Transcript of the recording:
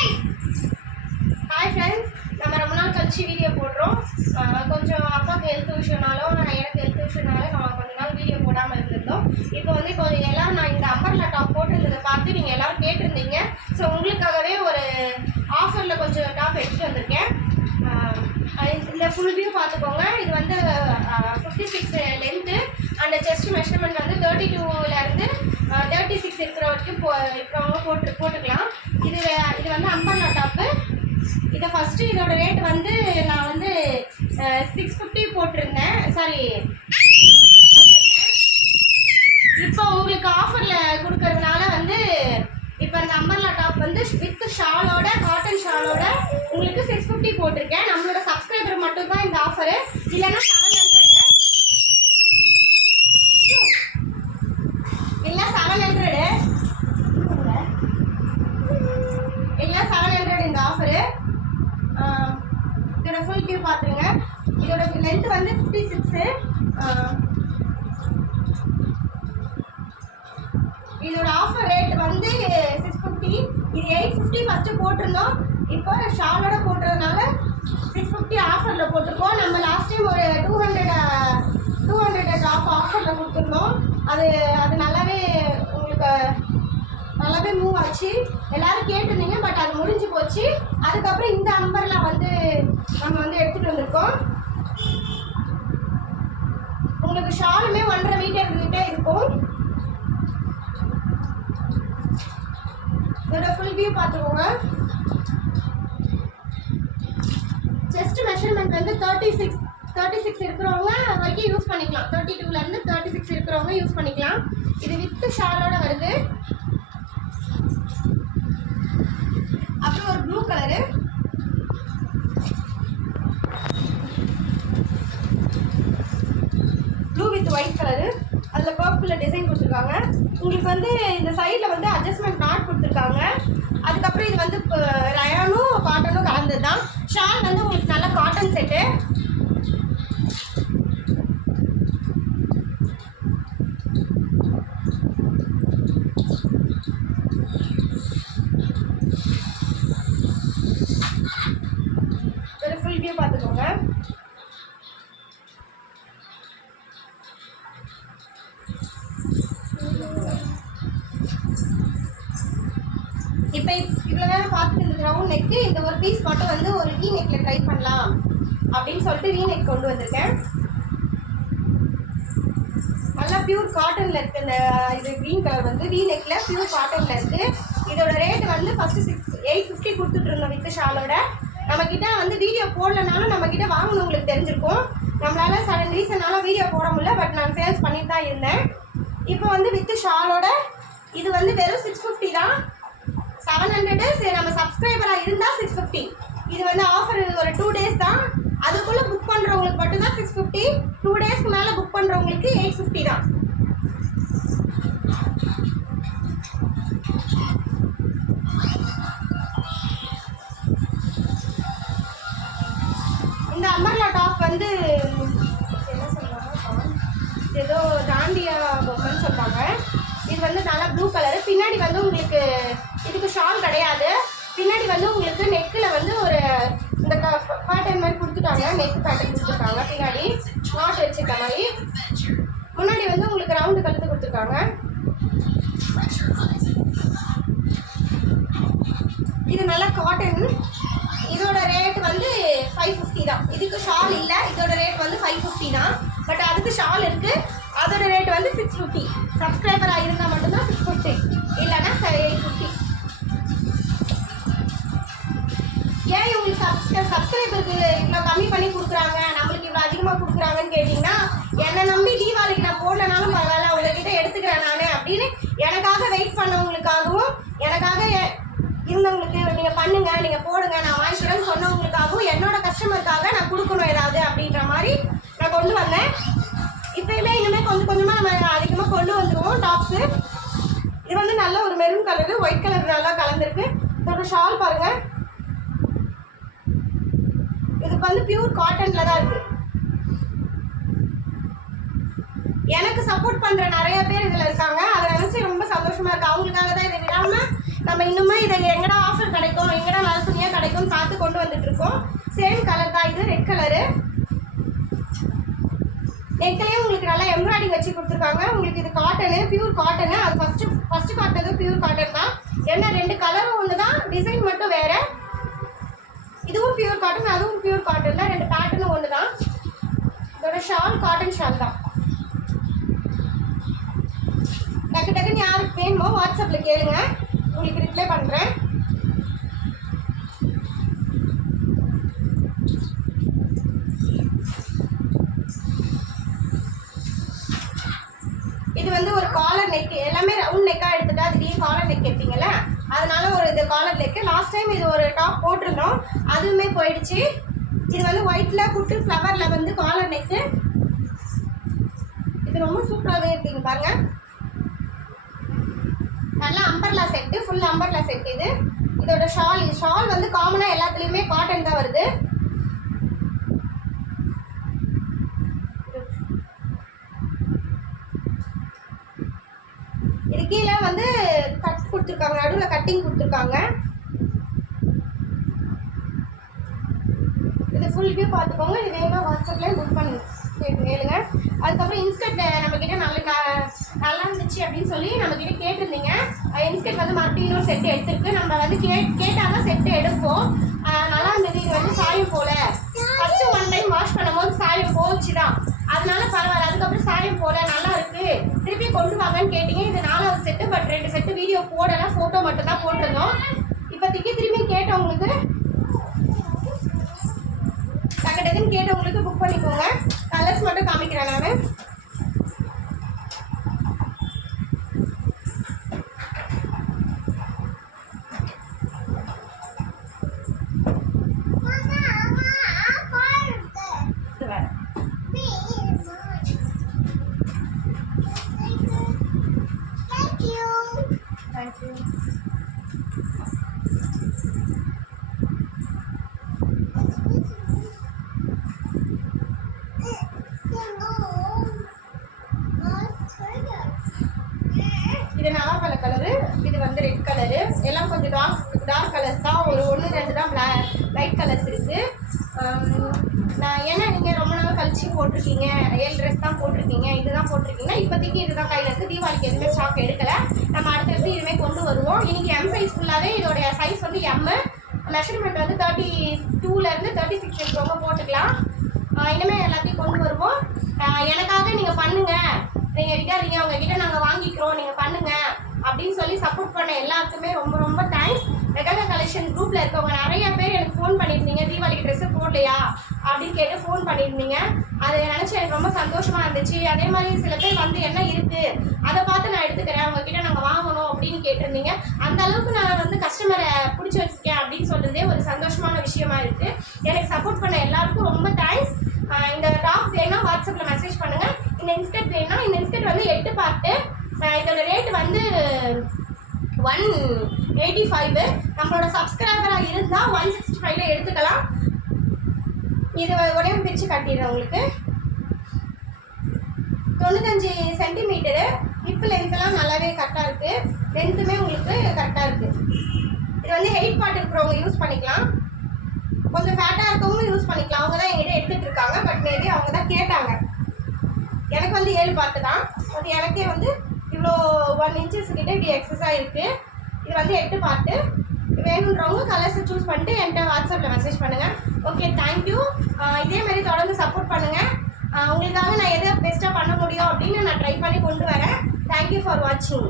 Hi friends, நம்ம ரொம்ப நாள் கழிச்சு வீடியோ போடுறோம். கொஞ்சம் அப்பாவுக்கு ஹெல்த் இஷ்யூனாலும் எனக்கு ஹெல்த் இஷ்யூனாலும் நம்ம கொஞ்ச நாள் வீடியோ போடாமல் இருந்திருந்தோம். இப்போ கொஞ்சம் எல்லோரும் நான் இந்த அம்பர்லா டாப் போட்டிருந்ததை பார்த்து நீங்கள் எல்லோரும் கேட்டிருந்தீங்க. ஸோ உங்களுக்காகவே ஒரு ஆஃபரில் கொஞ்சம் டாப் எடுத்துகிட்டு வந்திருக்கேன். இந்த ஃபுல் வியூ பார்த்துக்கோங்க. இது 56 லென்த்து அண்ட் செஸ்ட் மெஷர்மெண்ட் 32லேருந்து 36 இருக்கிற வரைக்கும் இருக்கிறவங்க போட்டுக்கலாம். இது அம்பர்லா டாப்பு. இதை ஃபஸ்ட்டு இதோட ரேட் நான் 650 போட்டிருந்தேன். இப்போ உங்களுக்கு ஆஃபரில் கொடுக்கறதுனால இப்போ அந்த அம்பர்லா டாப் வித் ஷாலோட காட்டன் ஷாலோட உங்களுக்கு 650 போட்டிருக்கேன். நம்மளோட சப்ஸ்கிரைபர் மட்டும்தான் இந்த ஆஃபரு. இல்லைன்னா 700 இல்லை 700 இந்த ஆஃபரு. இதோட ஃபுல் வியூ பார்த்துருங்க. இதோட லென்த் 56. இதோட ஆஃபர் ரேட் 650. இது 850 ஃபஸ்ட்டு போட்டிருந்தோம். இப்போ ஷாலோட போட்டுறதுனால 650 ஆஃபரில் போட்டிருக்கோம். நம்ம லாஸ்ட் டைம் ஒரு 200 டாப் ஆஃபரில் கொடுத்துருந்தோம். அது நல்லாவே உங்களுக்கு நல்லாவே மூவ் ஆச்சு. எல்லோரும் கேட்டிருந்தீங்க. பட் அது முடிஞ்சு போச்சு. அதுக்கப்புறம் இந்த அம்பர்லா நம்ம எடுத்துகிட்டு வந்திருக்கோம். உங்களுக்கு ஷாலுமே 1.5 மீட்டர் கிட்டே இருக்கும். இதோட ஃபுல் வியூ பார்த்துக்கோங்க. செஸ்ட் மெஷர்மெண்ட் 36 இருக்கிறவங்க வரைக்கும் யூஸ் பண்ணிக்கலாம். 32லேருந்து 36 இருக்கிறவங்க யூஸ் பண்ணிக்கலாம். இது வித் ஷாலோட வருது. அப்புறம் ஒரு blue colour, blue with white colour, அதில் பர்பிளில் டிசைன் கொடுத்துருக்காங்க. உங்களுக்கு இந்த சைடில் அட்ஜஸ்ட்மெண்ட் நாட் கொடுத்துருக்காங்க. அதுக்கப்புறம் இது ரயானும் காட்டனும் கலந்தது தான். ஷால் உங்களுக்கு நல்ல காட்டன் செட்டு. ஒரு ஃபுல் வியூ பார்த்துக்கோங்க. இப்போ இவ்வளோ நேரம் பார்த்துட்டு இந்த ரவுண்ட் நெக்கு இந்த ஒரு பீஸ் மட்டும் ஒரு வீ நெக்கில் ட்ரை பண்ணலாம் அப்படின்னு சொல்லிட்டு வீ நெக் கொண்டு வந்திருக்கேன். நல்லா பியூர் காட்டனில் இருக்குது. இந்த இது க்ரீன் கலர் வீ நெக்கில் பியூர் காட்டனில் இருக்குது. இதோட ரேட் ஃபஸ்ட்டு 850 கொடுத்துட்ருந்தோம் வித் ஷாலோட. நம்மக்கிட்ட வீடியோ போடலனாலும் நம்மக்கிட்ட வாங்கினவங்களுக்கு தெரிஞ்சிருக்கும். நம்மளால் சடன் ரீசனால் வீடியோ போட முடியல. பட் நான் சேல்ஸ் பண்ணிட்டு தான் இருந்தேன். இப்போ வித் ஷாலோட இது வெறும் 650 தான். 700 சரி, நம்ம சப்ஸ்கிரைபராக இருந்தால் 650. இது ஆஃபர் ஒரு 2 டேஸ் தான். அதுக்குள்ளே புக் பண்ணுறவங்களுக்கு மட்டும்தான் 650. 2 டேஸ்க்கு மேலே புக் பண்ணுறவங்களுக்கு 850 தான். இந்த அம்பர்லா டாப் என்ன சொல்லுவாங்க, ஏதோ தாண்டியா பொம்மைன்னு சொல்கிறாங்க. இது நல்லா ப்ளூ கலரு. பின்னாடி உங்களுக்கு இதுக்கு ஷால் கிடையாது. பின்னாடி உங்களுக்கு நெக்கில் ஒரு இந்த பேட்டர்ன் மாதிரி கொடுத்துட்டாங்க. நெக் பேட்டர்ன் கொடுத்துருக்காங்க. பின்னாடி நாட் வச்சுருக்க மாதிரி. முன்னாடி உங்களுக்கு ரவுண்டு கழுத்து கொடுத்துருக்காங்க. இது நல்லா காட்டன். இதோட ரேட் 550 தான். இதுக்கு ஷால் இல்லை. இதோட ரேட் 550 தான். பட் அதுக்கு ஷால் இருக்குது. அதோட ரேட் 650. சப்ஸ்கிரைபராக இருந்தால் மட்டும்தான் 650, இல்லைன்னா 850. ஏன் இவங்களுக்கு சப்ஸ்கிரைபருக்கு இவ்வளோ கம்மி பண்ணி கொடுக்குறாங்க, நம்மளுக்கு இவ்வளோ அதிகமாக கொடுக்குறாங்கன்னு கேட்டிங்கன்னா, என்னை நம்பி தீபாவளிக்கு நான் போடலனாலும் பரவாயில்ல, உங்கள்கிட்ட எடுத்துக்கிறேன் நான் அப்படின்னு எனக்காக வெயிட் பண்ணவங்களுக்காகவும், எனக்காக இருந்தவங்களுக்கு நீங்கள் பண்ணுங்கள், நீங்கள் போடுங்க, நான் வாங்கிக்கிறேன்னு சொன்னவங்களுக்காகவும், என்னோட கஸ்டமருக்காக நான் கொடுக்கணும் ஏதாவது அப்படின்ற மாதிரி நான் கொண்டு வந்தேன். இப்போயுமே இனிமேல் கொஞ்சமாக நம்ம அதிகமாக கொண்டு வந்துடுவோம் டாப்ஸு. இது நல்ல ஒரு மெரூன் கலரு, ஒயிட் கலர் நல்லா கலந்துருக்கு. இதோட ஷால் பாருங்கள். இதுக்கு பியூர் காட்டனில் தான் இருக்குது. எனக்கு சப்போர்ட் பண்ணுற நிறைய பேர் இதில் இருக்காங்க. அதை நினச்சி ரொம்ப சந்தோஷமாக இருக்குது. அவங்களுக்காக தான் இதை விடாமல் நம்ம இன்னுமே இதை எங்கடா ஆஃபர் கிடைக்கும், எங்கடா நெக்லேயே உங்களுக்கு நல்லா எம்ப்ராய்டிங் வச்சு கொடுத்துருக்காங்க. உங்களுக்கு இது காட்டனு, பியூர் காட்டனு. அது ஃபஸ்ட்டு காட்டுறது பியூர் காட்டன் தான். ஏன்னா 2 கலரும் ஒன்று தான், டிசைன் மட்டும் வேறு. இதுவும் பியூர் காட்டன், அதுவும் பியூர் காட்டன் தான். 2 பேட்டர்னும் ஒன்று தான். இதோட ஷால் காட்டன் ஷால் தான். டக்குன்னு யாருக்கு வேணுமோ வாட்ஸ்அப்பில் கேளுங்க, உங்களுக்கு ரிப்ளை பண்ணுறேன். இது வந்து ஒரு காலர் நெக், எல்லாமே ரவுண்ட் நெக்காக எடுத்துட்டா திடீர்னு காலர் நெக் கேட்பீங்கல்ல, அதனால ஒரு இது காலர் நெக்கு. லாஸ்ட் டைம் இது ஒரு டாப் போட்டிருந்தோம், அதுவுமே போயிடுச்சு. இது வந்து ஒயிட்டில் குட்டு ஃப்ளவரில் வந்து காலர் நெக்கு. இது ரொம்ப சூப்பராகவே இருக்குங்க பாருங்கள். நல்லா umbrella set, full umbrella set இது. இதோட ஷால் வந்து காமனாக எல்லாத்துலேயுமே காட்டன் தான் வருது. இது கீழே வந்து கட் கொடுத்துருக்காங்க, நடுவில் கட்டிங் கொடுத்துருக்காங்க. இது ஃபுல் வியூ பார்த்துக்கோங்க. இது வேணுமா வாட்ஸ்அப்லேயே புக் பண்ணி கேளுங்க. அதுக்கப்புறம் இன்ஸ்கர்ட் நம்மக்கிட்ட நல்லா இருந்துச்சு அப்படின்னு சொல்லி நம்மக்கிட்ட கேட்டிருந்தீங்க. இன்ஸ்கர்ட் வந்து மறுபடியும் இன்னொரு செட்டு எடுத்துருக்கு. நம்ம வந்து கேட்டால் தான் செட்டு எடுப்போம். நல்லா இருந்தது. இது வந்து சாயம் போல ஃபஸ்ட்டு 1 டைம் வாஷ் பண்ணும்போது சாயம் போச்சு தான், அதனால பரவாயில்ல. அதுக்கப்புறம் சாயம் போல நல்லா இருக்குது, திருப்பி கொண்டு வாங்கன்னு கேட்டிங்க. இது 4வது செட்டு. பட் 2 செட்டு வீடியோ போடலாம், ஃபோட்டோ மட்டும் தான் போட்டிருந்தோம். இப்போதைக்கு திரும்பி கேட்டவங்களுக்கு டக்குன்னு கேட்டவங்களுக்கு புக் பண்ணிக்கோங்க. கலர்ஸ் மட்டும் காமிக்கிறேன் நான். இது நவாப்பழ கலரு, இது வந்து ரெட் கலரு. எல்லாம் கொஞ்சம் டார்க் கலர்ஸ் தான். ஒரு 1-2 தான் லைட் கலர்ஸ் இருக்குது. நான் ஏன்னா நீங்கள் ரொம்ப நாள் கழிச்சு போட்டிருக்கீங்க, 7 ட்ரெஸ் தான் போட்டிருக்கீங்க, இதுதான் போட்டிருக்கீங்கன்னா இப்போதைக்கு இதுதான் கையில் இருக்குது. தீபாவளிக்கு எதுவுமே ஸ்டாக் எடுக்கலை. நம்ம அடுத்தடுத்து இதுவே கொண்டு வருவோம். இன்றைக்கி M சைஸ் ஃபுல்லாகவே. இதோடைய சைஸ் வந்து M. மெஷர்மெண்ட் வந்து 32லேருந்து 36 இருக்கிறவங்க போட்டுக்கலாம். இனிமேல் எல்லாத்தையும் கொண்டு வருவோம். எனக்காக நீங்கள் பண்ணுங்கள், நீங்கள் விடாதீங்க, உங்ககிட்ட நாங்கள் வாங்கிக்கிறோம், நீங்கள் பண்ணுங்கள் அப்படின்னு சொல்லி சப்போர்ட் பண்ண எல்லாருக்குமே ரொம்ப ரொம்ப தேங்க்ஸ். ரெகலா கலெக்ஷன் குரூப்பில் இருக்கவங்க நிறைய பேர் எனக்கு ஃபோன் பண்ணியிருந்தீங்க, தீபாவளிக்கு ட்ரெஸ்ஸு போடலையா அப்படின்னு கேட்டு ஃபோன் பண்ணியிருந்தீங்க. அதை நினச்சி எனக்கு ரொம்ப சந்தோஷமாக இருந்துச்சு. அதே மாதிரி சில பேர் வந்து என்ன இருக்குது அதை பார்த்து நான் எடுத்துக்கிறேன், உங்ககிட்ட நாங்கள் வாங்கணும் அப்படின்னு கேட்டிருந்தீங்க. அந்த அளவுக்கு நான் வந்து கஸ்டமரை பிடிச்சி வச்சுருக்கேன் அப்படின்னு சொல்கிறதே ஒரு சந்தோஷமான விஷயமா இருக்குது. எனக்கு சப்போர்ட் பண்ண எல்லாருக்கும் ரொம்ப தேங்க்ஸ். இந்த டாப் வேணா வாட்ஸ்அப்பில் மெசேஜ் பண்ணுங்கள். இந்த இன்ஸ்கர்ட் வேணும்னா, இந்த இன்ஸ்கர்ட் வந்து 8 பார்ட்டு. இதோட ரேட் வந்து 185. நம்மளோட சப்ஸ்கிரைபராக இருந்தால் 165 எடுத்துக்கலாம். இது உடனே பிரித்து காட்டிடுறேன் உங்களுக்கு. 95 சென்டிமீட்டரு. ஹிப்பு லென்த்தெல்லாம் நல்லாவே கரெக்டாக இருக்குது. லென்த்துமே உங்களுக்கு கரெக்டாக இருக்குது. இது வந்து 8 பார்ட் இருக்கிறவங்க யூஸ் பண்ணிக்கலாம். கொஞ்சம் ஃபேட்டாக இருக்கவங்க யூஸ் பண்ணிக்கலாம். அவங்க தான் எங்கிட்ட எடுத்துகிட்டு இருக்காங்க. பட் மேபி அவங்க தான் கேட்டாங்க. எனக்கு வந்து 7 பார்ட்டு தான். பட் எனக்கே வந்து இவ்வளோ 1 இன்ச்சஸ் கிட்டே இப்படி எக்ஸஸாக இருக்குது. இது வந்து 8 பார்ட்டு. வேணுன்றவங்க கலர்ஸை சூஸ் பண்ணிட்டு என்கிட்ட வாட்ஸ்அப்பில் மெசேஜ் பண்ணுங்கள். Okay, thank you. இதேமாதிரி தொடர்ந்து சப்போர்ட் பண்ணுங்கள். உங்களுக்காக நான் எதை பெஸ்ட்டாக பண்ண முடியும் அப்படின்னு நான் ட்ரை பண்ணி கொண்டு வரேன். தேங்க்யூ ஃபார் வாட்சிங்.